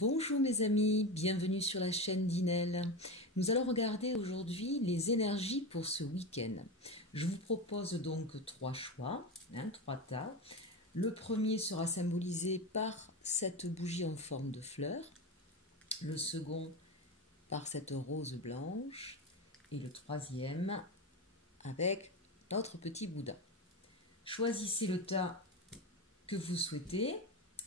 Bonjour mes amis, bienvenue sur la chaîne d'Inel. Nous allons regarder aujourd'hui les énergies pour ce week-end. Je vous propose donc trois choix, trois tas. Le premier sera symbolisé par cette bougie en forme de fleur, le second par cette rose blanche et le troisième avec notre petit Bouddha. Choisissez le tas que vous souhaitez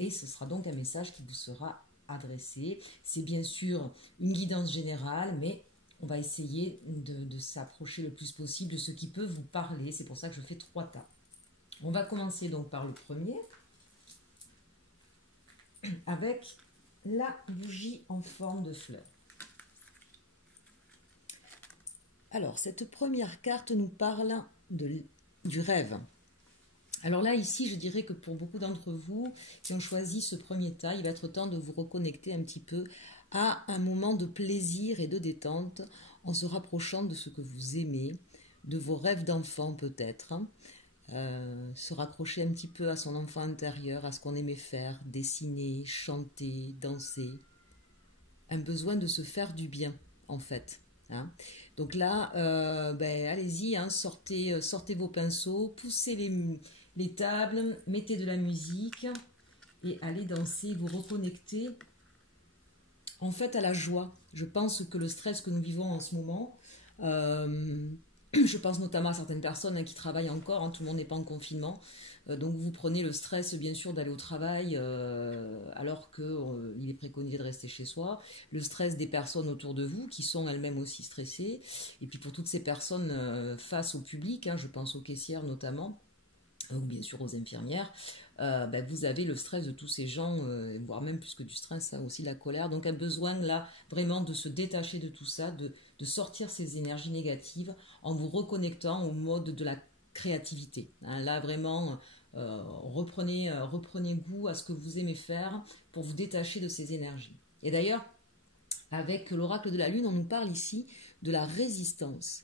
et ce sera donc un message qui vous sera adressé. C'est bien sûr une guidance générale, mais on va essayer de s'approcher le plus possible de ce qui peut vous parler. C'est pour ça que je fais trois tas. On va commencer donc par le premier, avec la bougie en forme de fleur. Alors, cette première carte nous parle du rêve. Alors là, ici, je dirais que pour beaucoup d'entre vous qui ont choisi ce premier tas, il va être temps de vous reconnecter un petit peu à un moment de plaisir et de détente en se rapprochant de ce que vous aimez, de vos rêves d'enfant peut-être, se raccrocher un petit peu à son enfant intérieur, à ce qu'on aimait faire, dessiner, chanter, danser. Un besoin de se faire du bien, en fait. Donc là, allez-y, sortez vos pinceaux, poussez les tables, mettez de la musique et allez danser, vous reconnecter en fait à la joie. Je pense que le stress que nous vivons en ce moment, je pense notamment à certaines personnes qui travaillent encore, tout le monde n'est pas en confinement, donc vous prenez le stress bien sûr d'aller au travail alors qu'il est préconisé de rester chez soi, le stress des personnes autour de vous qui sont elles-mêmes aussi stressées, et puis pour toutes ces personnes face au public, je pense aux caissières notamment, ou bien sûr aux infirmières, vous avez le stress de tous ces gens, voire même plus que du stress, aussi la colère. Donc un besoin là vraiment de se détacher de tout ça, de sortir ces énergies négatives en vous reconnectant au mode de la créativité. Là vraiment, reprenez goût à ce que vous aimez faire pour vous détacher de ces énergies. Et d'ailleurs, avec l'oracle de la lune, on nous parle ici de la résistance.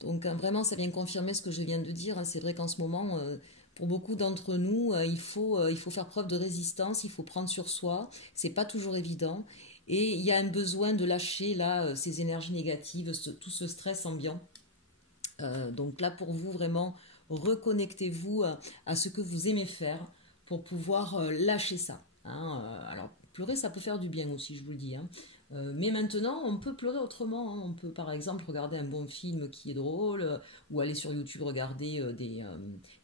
Donc vraiment, ça vient confirmer ce que je viens de dire. C'est vrai qu'en ce moment, pour beaucoup d'entre nous, il faut faire preuve de résistance, il faut prendre sur soi. C'est pas toujours évident. Et il y a un besoin de lâcher là ces énergies négatives, tout ce stress ambiant. Donc là, pour vous, vraiment, reconnectez-vous à ce que vous aimez faire pour pouvoir lâcher ça. Alors, pleurer, ça peut faire du bien aussi, je vous le dis. Mais maintenant, on peut pleurer autrement. On peut par exemple regarder un bon film qui est drôle ou aller sur YouTube regarder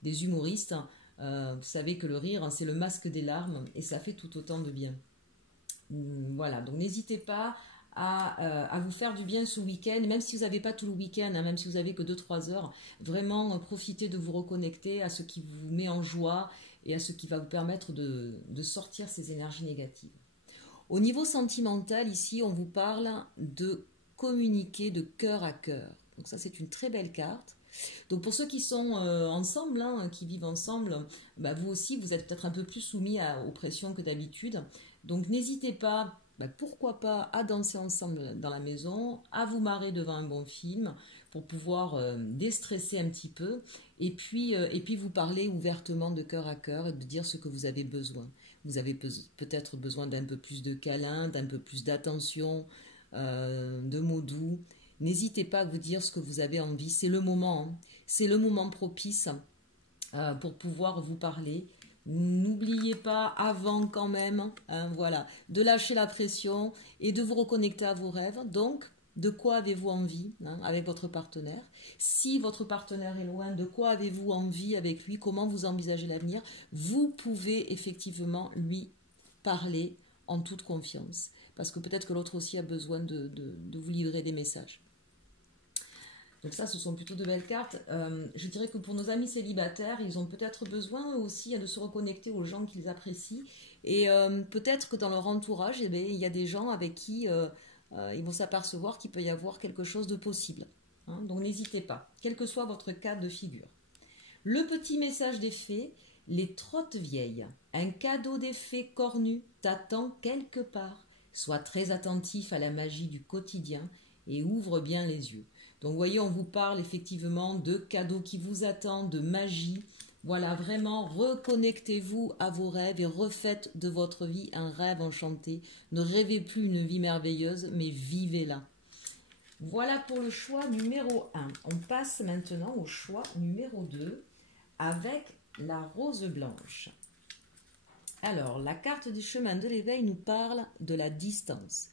des humoristes. Vous savez que le rire, c'est le masque des larmes et ça fait tout autant de bien. Voilà, donc n'hésitez pas à vous faire du bien ce week-end, même si vous n'avez pas tout le week-end, même si vous n'avez que 2-3 heures, vraiment profitez de vous reconnecter à ce qui vous met en joie et à ce qui va vous permettre de sortir ces énergies négatives. Au niveau sentimental, ici, on vous parle de communiquer de cœur à cœur. Donc ça, c'est une très belle carte. Donc pour ceux qui sont ensemble, qui vivent ensemble, vous aussi, vous êtes peut-être un peu plus soumis aux pressions que d'habitude. Donc n'hésitez pas, pourquoi pas, à danser ensemble dans la maison, à vous marrer devant un bon film pour pouvoir déstresser un petit peu et puis vous parler ouvertement de cœur à cœur et de dire ce que vous avez besoin. Vous avez peut-être besoin d'un peu plus de câlin, d'un peu plus d'attention, de mots doux. N'hésitez pas à vous dire ce que vous avez envie. C'est le moment, c'est le moment propice pour pouvoir vous parler. N'oubliez pas avant quand même, de lâcher la pression et de vous reconnecter à vos rêves. Donc, de quoi avez-vous envie avec votre partenaire? Si votre partenaire est loin, de quoi avez-vous envie avec lui? Comment vous envisagez l'avenir? Vous pouvez effectivement lui parler en toute confiance. Parce que peut-être que l'autre aussi a besoin de vous livrer des messages. Donc ça, ce sont plutôt de belles cartes. Je dirais que pour nos amis célibataires, ils ont peut-être besoin aussi de se reconnecter aux gens qu'ils apprécient. Et peut-être que dans leur entourage, il y a des gens avec qui ils vont s'apercevoir qu'il peut y avoir quelque chose de possible. Donc n'hésitez pas, quel que soit votre cas de figure. Le petit message des fées, les trottes vieilles. Un cadeau des fées cornues t'attend quelque part. Sois très attentif à la magie du quotidien et ouvre bien les yeux. Donc vous voyez, on vous parle effectivement de cadeaux qui vous attendent, de magie, Voilà, vraiment, reconnectez-vous à vos rêves et refaites de votre vie un rêve enchanté. Ne rêvez plus une vie merveilleuse, mais vivez-la. Voilà pour le choix numéro 1. On passe maintenant au choix numéro 2 avec la rose blanche. Alors, la carte du chemin de l'éveil nous parle de la distance.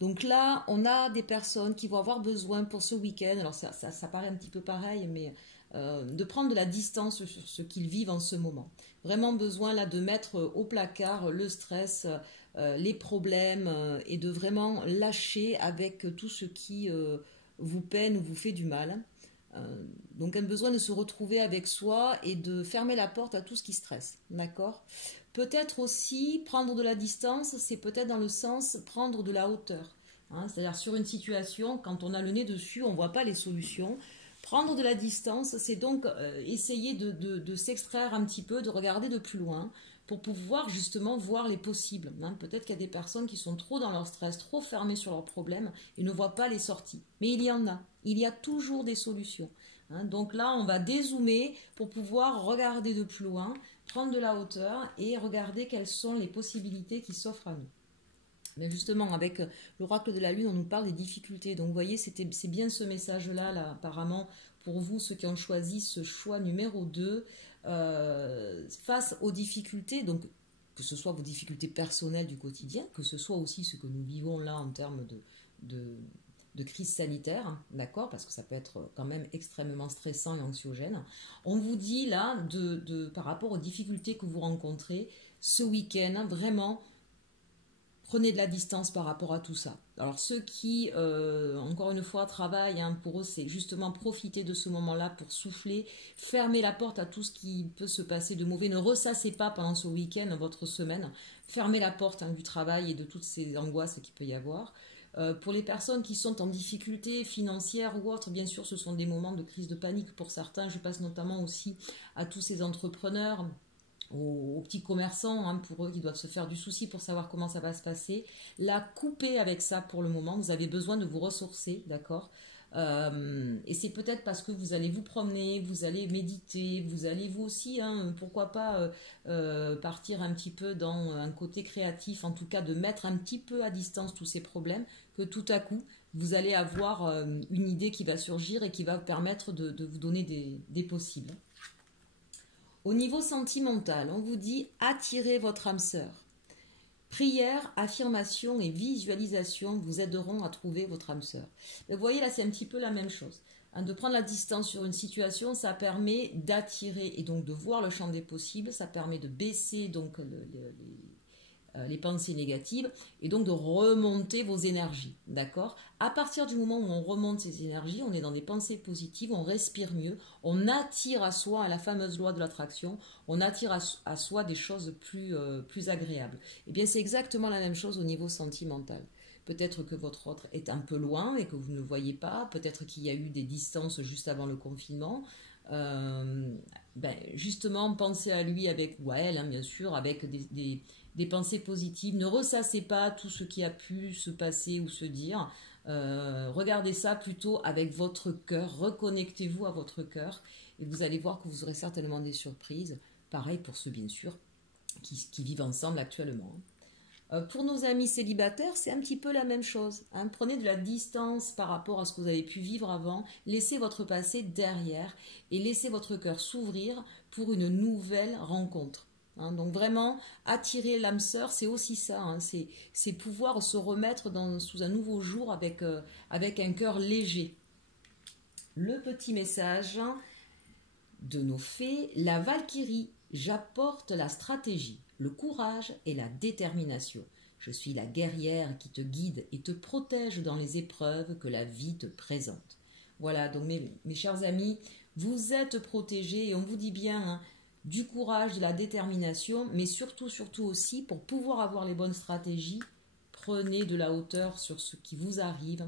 Donc là, on a des personnes qui vont avoir besoin pour ce week-end, alors ça paraît un petit peu pareil, mais de prendre de la distance sur ce qu'ils vivent en ce moment. Vraiment besoin là de mettre au placard le stress, les problèmes et de vraiment lâcher avec tout ce qui vous peine ou vous fait du mal. Donc un besoin de se retrouver avec soi et de fermer la porte à tout ce qui stresse, d'accord? Peut-être aussi prendre de la distance, c'est peut-être dans le sens prendre de la hauteur. Hein, c'est-à-dire sur une situation, quand on a le nez dessus, on ne voit pas les solutions. Prendre de la distance, c'est donc essayer de s'extraire un petit peu, de regarder de plus loin pour pouvoir justement voir les possibles. Hein, peut-être qu'il y a des personnes qui sont trop dans leur stress, trop fermées sur leurs problèmes et ne voient pas les sorties. Mais il y en a. Il y a toujours des solutions. Hein, donc là, on va dézoomer pour pouvoir regarder de plus loin, prendre de la hauteur et regarder quelles sont les possibilités qui s'offrent à nous. Mais justement, avec l'oracle de la Lune, on nous parle des difficultés. Donc, vous voyez, c'est bien ce message-là, là, apparemment, pour vous, ceux qui ont choisi ce choix numéro 2, face aux difficultés, donc que ce soit vos difficultés personnelles du quotidien, que ce soit aussi ce que nous vivons là en termes de crise sanitaire, d'accord, parce que ça peut être quand même extrêmement stressant et anxiogène. On vous dit là, par rapport aux difficultés que vous rencontrez ce week-end, vraiment, prenez de la distance par rapport à tout ça. Alors ceux qui, encore une fois, travaillent, hein, pour eux, c'est justement profiter de ce moment-là pour souffler, fermer la porte à tout ce qui peut se passer de mauvais. Ne ressassez pas pendant ce week-end, votre semaine. Fermez la porte, hein, du travail et de toutes ces angoisses qu'il peut y avoir. Pour les personnes qui sont en difficulté financière ou autre, bien sûr, ce sont des moments de crise de panique pour certains. Je passe notamment aussi à tous ces entrepreneurs, aux petits commerçants, hein, pour eux qui doivent se faire du souci pour savoir comment ça va se passer. Là, coupez avec ça pour le moment. Vous avez besoin de vous ressourcer, d'accord? Et c'est peut-être parce que vous allez vous promener, vous allez méditer, vous allez vous aussi, hein, pourquoi pas partir un petit peu dans un côté créatif, en tout cas de mettre un petit peu à distance tous ces problèmes, que tout à coup, vous allez avoir une idée qui va surgir et qui va vous permettre de vous donner des possibles. Au niveau sentimental, on vous dit attirez votre âme sœur. Prière, affirmation et visualisation vous aideront à trouver votre âme sœur. Vous voyez là, c'est un petit peu la même chose. Hein, de prendre la distance sur une situation, ça permet d'attirer et donc de voir le champ des possibles. Ça permet de baisser donc les pensées négatives et donc de remonter vos énergies, d'accord? À partir du moment où on remonte ces énergies, on est dans des pensées positives, on respire mieux, on attire à soi, à la fameuse loi de l'attraction, on attire à soi des choses plus agréables. Et bien c'est exactement la même chose au niveau sentimental. Peut-être que votre autre est un peu loin et que vous ne le voyez pas, peut-être qu'il y a eu des distances juste avant le confinement. Justement, pensez à lui avec, ou à elle, hein, bien sûr, avec des pensées positives. Ne ressassez pas tout ce qui a pu se passer ou se dire. Regardez ça plutôt avec votre cœur. Reconnectez-vous à votre cœur et vous allez voir que vous aurez certainement des surprises. Pareil pour ceux, bien sûr, qui vivent ensemble actuellement. Pour nos amis célibataires, c'est un petit peu la même chose. Hein. Prenez de la distance par rapport à ce que vous avez pu vivre avant. Laissez votre passé derrière et laissez votre cœur s'ouvrir pour une nouvelle rencontre. Hein. Donc vraiment, attirer l'âme sœur, c'est aussi ça. Hein. C'est pouvoir se remettre sous un nouveau jour avec un cœur léger. Le petit message de nos fées, la Valkyrie, j'apporte la stratégie, le courage et la détermination. Je suis la guerrière qui te guide et te protège dans les épreuves que la vie te présente. Voilà, donc mes chers amis, vous êtes protégés et on vous dit bien, hein, du courage, de la détermination, mais surtout aussi, pour pouvoir avoir les bonnes stratégies, prenez de la hauteur sur ce qui vous arrive,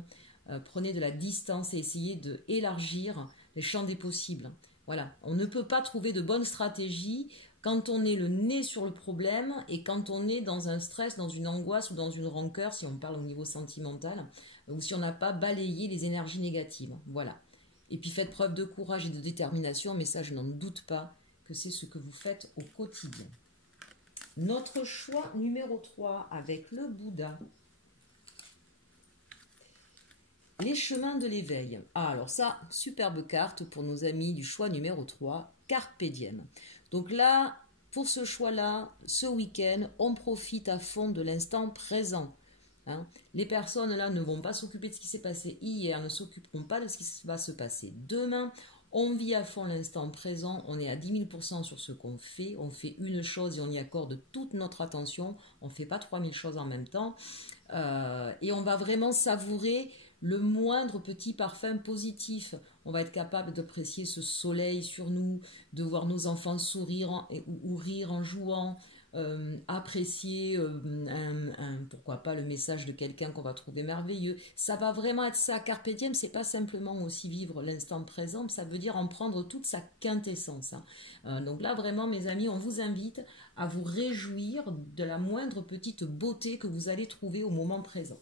prenez de la distance et essayez d'élargir les champs des possibles. Voilà, on ne peut pas trouver de bonnes stratégies quand on est le nez sur le problème et quand on est dans un stress, dans une angoisse ou dans une rancœur, si on parle au niveau sentimental, ou si on n'a pas balayé les énergies négatives. Voilà. Et puis faites preuve de courage et de détermination, mais ça je n'en doute pas, que c'est ce que vous faites au quotidien. Notre choix numéro 3 avec le Bouddha. Les chemins de l'éveil. Ah, alors ça, superbe carte pour nos amis du choix numéro 3, Carpe Diem. Donc là, pour ce choix-là, ce week-end, on profite à fond de l'instant présent. Hein. Les personnes là ne vont pas s'occuper de ce qui s'est passé hier, ne s'occuperont pas de ce qui va se passer demain. On vit à fond l'instant présent, on est à 10 000% sur ce qu'on fait. On fait une chose et on y accorde toute notre attention. On ne fait pas 3000 choses en même temps. Et on va vraiment savourer le moindre petit parfum positif. On va être capable d'apprécier ce soleil sur nous, de voir nos enfants sourire ou rire en jouant, apprécier pourquoi pas le message de quelqu'un qu'on va trouver merveilleux. Ça va vraiment être ça. Carpe diem, c'est pas simplement aussi vivre l'instant présent, ça veut dire en prendre toute sa quintessence. Hein. Donc là, vraiment, mes amis, on vous invite à vous réjouir de la moindre petite beauté que vous allez trouver au moment présent.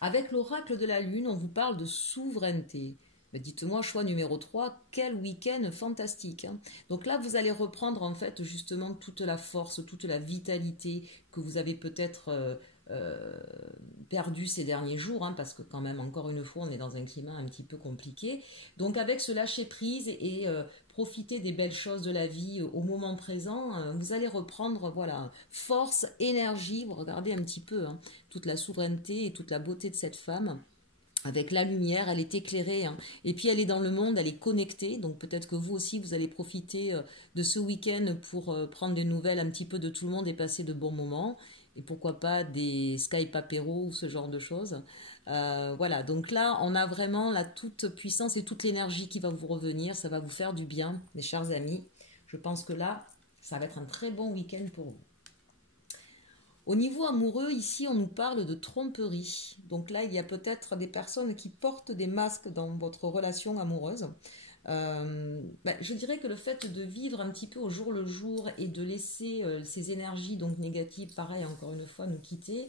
Avec l'oracle de la Lune, on vous parle de souveraineté. Mais dites-moi, choix numéro 3, quel week-end fantastique. Hein. Donc là, vous allez reprendre en fait justement toute la force, toute la vitalité que vous avez peut-être perdue ces derniers jours, hein, parce que quand même, encore une fois, on est dans un climat un petit peu compliqué. Donc avec ce lâcher-prise et profiter des belles choses de la vie au moment présent, vous allez reprendre voilà, force, énergie, vous regardez un petit peu hein, toute la souveraineté et toute la beauté de cette femme. Avec la lumière, elle est éclairée, hein. Et puis elle est dans le monde, elle est connectée, donc peut-être que vous aussi vous allez profiter de ce week-end pour prendre des nouvelles un petit peu de tout le monde et passer de bons moments, et pourquoi pas des Skype apéro ou ce genre de choses. Voilà, donc là on a vraiment la toute puissance et toute l'énergie qui va vous revenir, ça va vous faire du bien, mes chers amis. Je pense que là, ça va être un très bon week-end pour vous. Au niveau amoureux, ici, on nous parle de tromperie. Donc là, il y a peut-être des personnes qui portent des masques dans votre relation amoureuse. Je dirais que le fait de vivre un petit peu au jour le jour et de laisser ces énergies donc négatives, pareil, encore une fois, nous quitter,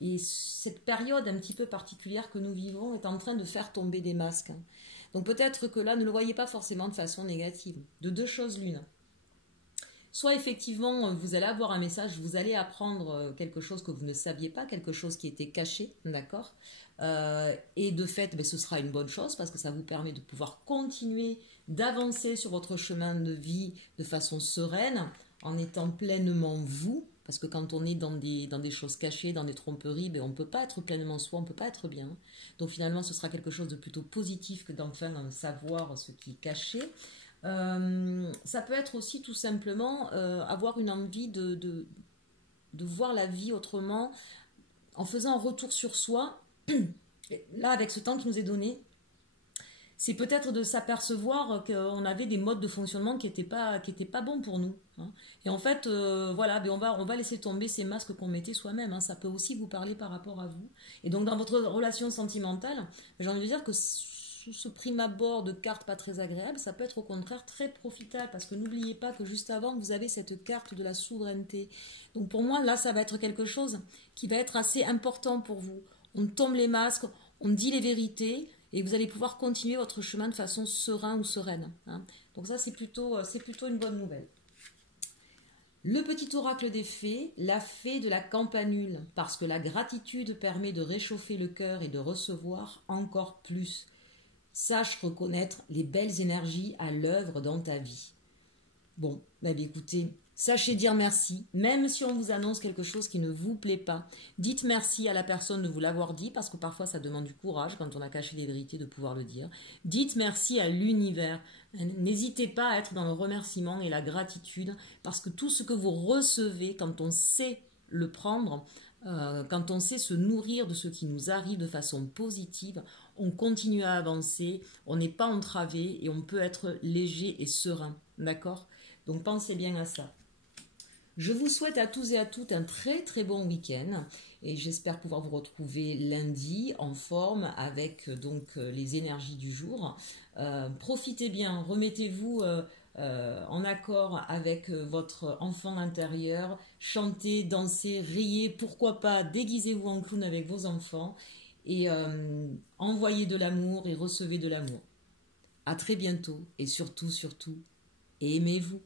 et cette période un petit peu particulière que nous vivons est en train de faire tomber des masques. Donc peut-être que là, ne le voyez pas forcément de façon négative. De deux choses l'une. Soit effectivement, vous allez avoir un message, vous allez apprendre quelque chose que vous ne saviez pas, quelque chose qui était caché, d'accord et de fait, ce sera une bonne chose parce que ça vous permet de pouvoir continuer d'avancer sur votre chemin de vie de façon sereine, en étant pleinement vous, parce que quand on est dans des choses cachées, dans des tromperies, on ne peut pas être pleinement soi, on ne peut pas être bien. Donc finalement, ce sera quelque chose de plutôt positif que d'enfin savoir ce qui est caché. Ça peut être aussi tout simplement avoir une envie de voir la vie autrement en faisant un retour sur soi. Là, avec ce temps qui nous est donné, c'est peut-être de s'apercevoir qu'on avait des modes de fonctionnement qui n'étaient pas bons pour nous. Hein. Et en fait, voilà, on va laisser tomber ces masques qu'on mettait soi-même. Hein. Ça peut aussi vous parler par rapport à vous. Et donc, dans votre relation sentimentale, j'ai envie de dire que ce prime abord de carte pas très agréable, ça peut être au contraire très profitable parce que n'oubliez pas que juste avant vous avez cette carte de la souveraineté. Donc pour moi là ça va être quelque chose qui va être assez important pour vous. On tombe les masques, on dit les vérités et vous allez pouvoir continuer votre chemin de façon sereine ou sereine. Hein. Donc ça c'est plutôt une bonne nouvelle. Le petit oracle des fées, la fée de la campanule, parce que la gratitude permet de réchauffer le cœur et de recevoir encore plus. Sache reconnaître les belles énergies à l'œuvre dans ta vie. Bon, écoutez, sachez dire merci, même si on vous annonce quelque chose qui ne vous plaît pas. Dites merci à la personne de vous l'avoir dit, parce que parfois ça demande du courage quand on a caché des vérités de pouvoir le dire. Dites merci à l'univers. N'hésitez pas à être dans le remerciement et la gratitude, parce que tout ce que vous recevez, quand on sait le prendre, quand on sait se nourrir de ce qui nous arrive de façon positive, on continue à avancer, on n'est pas entravé et on peut être léger et serein, d'accord ? Donc pensez bien à ça. Je vous souhaite à tous et à toutes un très très bon week-end et j'espère pouvoir vous retrouver lundi en forme avec donc les énergies du jour. Profitez bien, remettez-vous en accord avec votre enfant intérieur, chantez, dansez, riez, pourquoi pas déguisez-vous en clown avec vos enfants et envoyez de l'amour et recevez de l'amour. À très bientôt et surtout, aimez-vous.